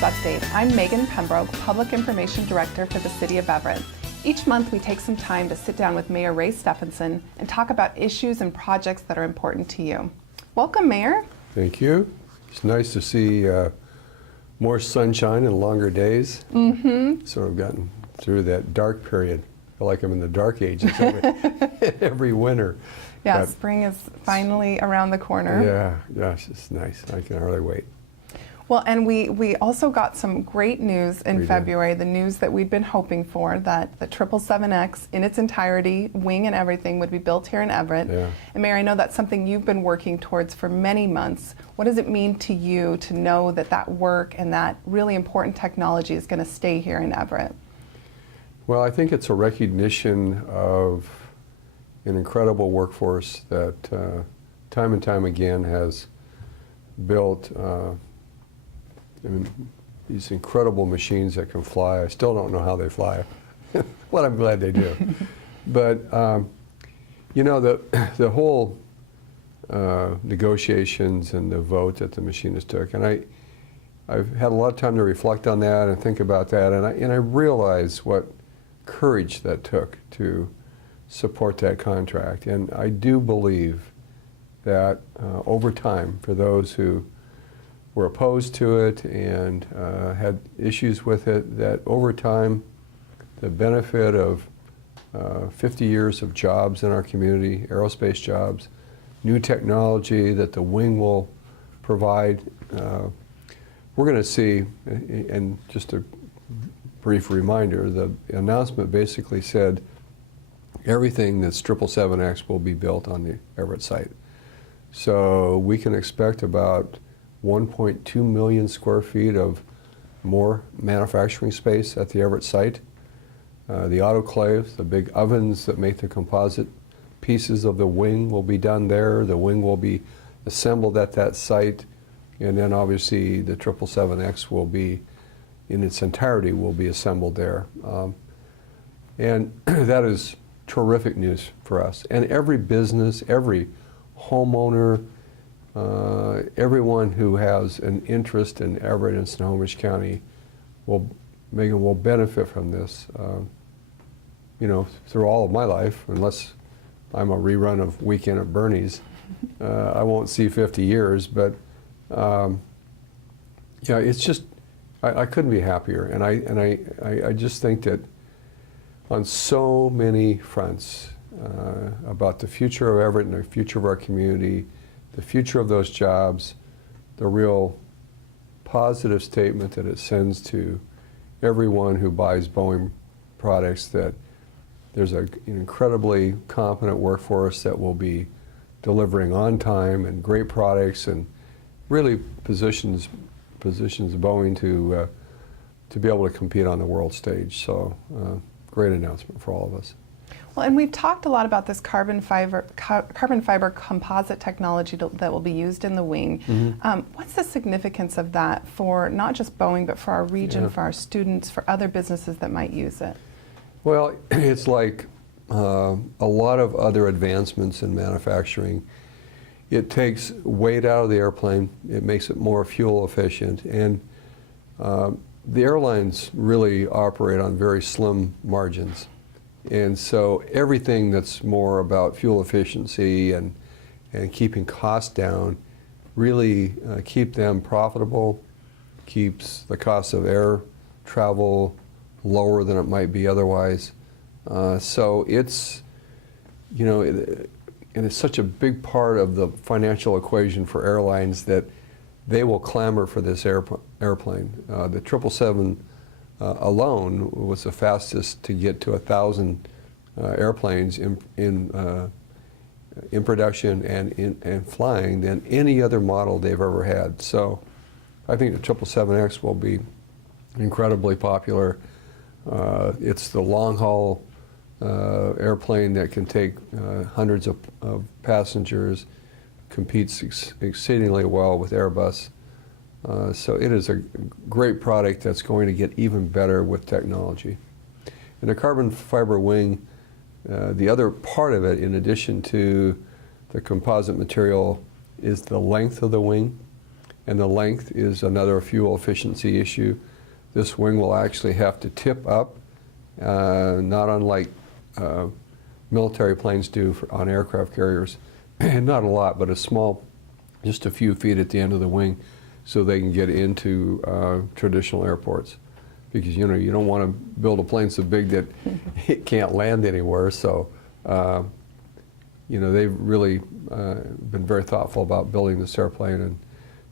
Mayor's Update. I'm Megan Pembroke, Public Information Director for the City of Everett. Each month we take some time to sit down with Mayor Ray Stephanson and talk about issues and projects that are important to you. Welcome, Mayor. Thank you. It's nice to see more sunshine and longer days. Sort of gotten through that dark period. I feel like I'm in the dark ages every winter. Yeah, But spring is finally around the corner. yeah, gosh, it's nice. I can hardly wait. Well, and we also got some great news in We did. February, the news that we'd been hoping for, that the 777X in its entirety, wing and everything, would be built here in Everett. Yeah. And Mayor, I know that's something you've been working towards for many months. What does it mean to you to know that that work and that really important technology is going to stay here in Everett? Well, I think it's a recognition of an incredible workforce that time and time again has built these incredible machines that can fly. I still don't know how they fly, but I'm glad they do. But you know, the whole negotiations and the vote that the machinists took, and I've had a lot of time to reflect on that and think about that, and I realize what courage that took to support that contract. And I do believe that over time, for those who were opposed to it and had issues with it, that over time, the benefit of 50 years of jobs in our community, aerospace jobs, new technology that the wing will provide, we're going to see, and just a brief reminder, the announcement basically said everything that's 777X will be built on the Everett site. So we can expect about 1.2 million square feet of more manufacturing space at the Everett site. The autoclaves, the big ovens that make the composite pieces of the wing will be done there. The wing will be assembled at that site. And then obviously the 777X will be, in its entirety, will be assembled there. And that is terrific news for us. And every business, every homeowner, everyone who has an interest in Everett and Snohomish County will benefit from this. You know, through all of my life, unless I'm a rerun of Weekend at Bernie's, I won't see 50 years. But yeah, it's just I couldn't be happier, and I just think that on so many fronts about the future of Everett and the future of our community, the future of those jobs, the real positive statement that it sends to everyone who buys Boeing products, that there's an incredibly competent workforce that will be delivering on time and great products, and really positions Boeing to be able to compete on the world stage. So great announcement for all of us. Well, and we've talked a lot about this carbon fiber composite technology that will be used in the wing. What's the significance of that for not just Boeing, but for our region, for our students, for other businesses that might use it? Well, it's like a lot of other advancements in manufacturing. It takes weight out of the airplane. It makes it more fuel efficient. And the airlines really operate on very slim margins. And so everything that's more about fuel efficiency and keeping costs down really keep them profitable, keeps the cost of air travel lower than it might be otherwise. So it's, you know, and it's such a big part of the financial equation for airlines that they will clamor for this airplane. The 777 alone was the fastest to get to 1,000 airplanes in production and flying than any other model they've ever had. So I think the 777X will be incredibly popular. It's the long-haul airplane that can take hundreds of passengers, competes exceedingly well with Airbus. So it is a great product that's going to get even better with technology. And the carbon fiber wing, the other part of it, in addition to the composite material, is the length of the wing. and the length is another fuel efficiency issue. This wing will actually have to tip up, not unlike military planes do on aircraft carriers, and not a lot, but a small, just a few feet at the end of the wing, so they can get into traditional airports. Because you don't want to build a plane so big that it can't land anywhere. So they've really been very thoughtful about building this airplane, and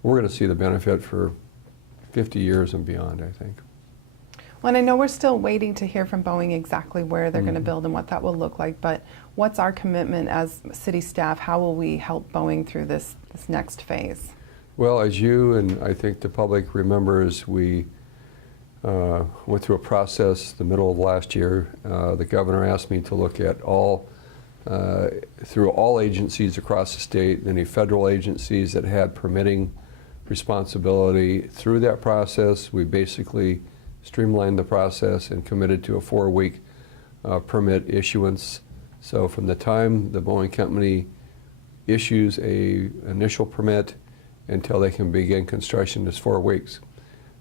we're going to see the benefit for 50 years and beyond, I think. Well, and I know we're still waiting to hear from Boeing exactly where they're going to build and what that will look like, but what's our commitment as city staff? How will we help Boeing through this next phase? Well, as you and I think the public remembers, we went through a process the middle of last year. The governor asked me to look at through all agencies across the state, any federal agencies that had permitting responsibility. Through that process, we basically streamlined the process and committed to a 4-week permit issuance. So from the time the Boeing company issues a initial permit until they can begin construction is 4 weeks.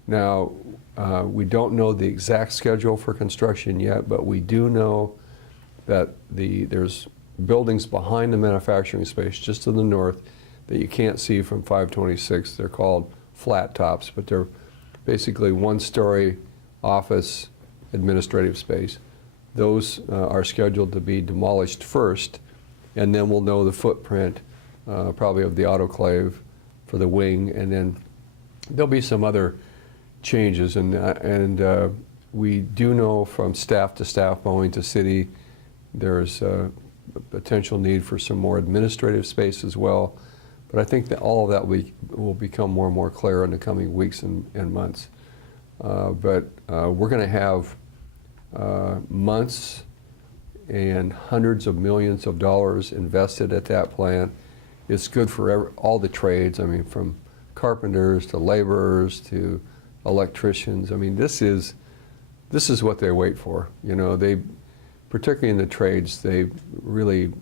Now, we don't know the exact schedule for construction yet, but we do know that there's buildings behind the manufacturing space just to the north that you can't see from 526. They're called flat tops, but they're basically one-story office administrative space. Those are scheduled to be demolished first, and then we'll know the footprint probably of the autoclave for the wing, and then there'll be some other changes, and we do know from staff to staff, Boeing to city, there's a potential need for some more administrative space as well. But I think that all of that will become more and more clear in the coming weeks and months. But we're going to have months and hundreds of millions of dollars invested at that plant. It's good for all the trades. I mean, from carpenters to laborers to electricians. I mean, this is what they wait for. They, particularly in the trades, they really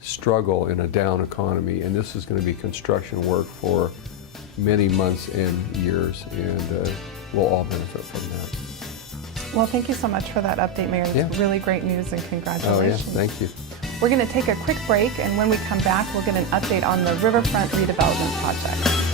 struggle in a down economy, and this is going to be construction work for many months and years, and we'll all benefit from that. Well, thank you so much for that update, Mayor. That's really great news, and congratulations. Oh, yeah, thank you. We're going to take a quick break, and when we come back, we'll get an update on the Riverfront redevelopment project.